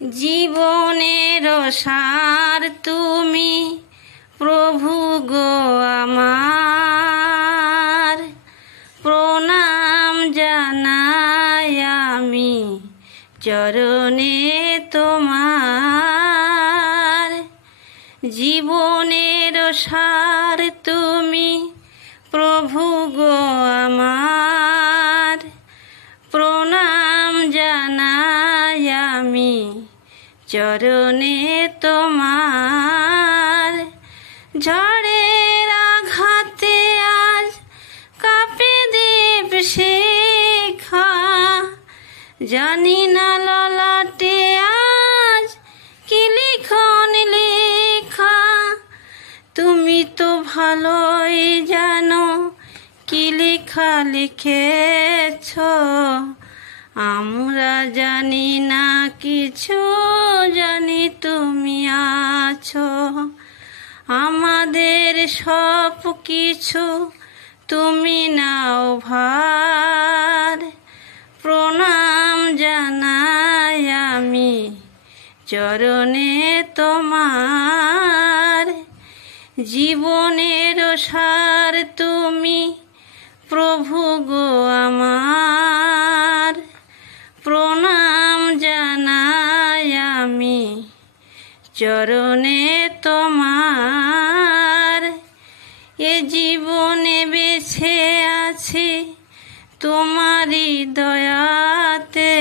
জীবনের সার তুমি প্রভু গো আমার, প্রণাম জানাই আমি চরণে তোমার। জীবনের সার তুমি প্রভু গো আমার, প্রণাম জানাই আমি চরণে তোমার। ঝড়ের আঘাতে আজ কাঁপে দীপ শিখা, জানি না ললাটে আজ কি লিখন লেখা। তুমি তো ভালোই জানো কি লেখা লিখেছ, আমরা জানি না কিছু, জানি তুমি আছো। আমাদের সব কিছু তুমি নাও ভার, প্রণাম জানাই আমি চরণে তোমার। জীবনের সার তুমি প্রভু গো আমার, প্রণাম জানাই আমি চরণে তোমার। এ জীবনে বেঁচে আছি তোমারই দয়াতে,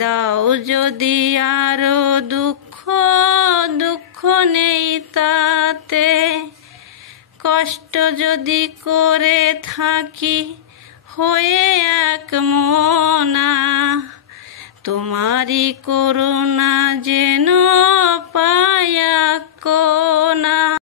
দাও যদি আরো দুঃখ, দুঃখ নেই তাতে। কষ্ট যদি করে থাকি হয়ে এক মনা, তোমারই করুণা যেন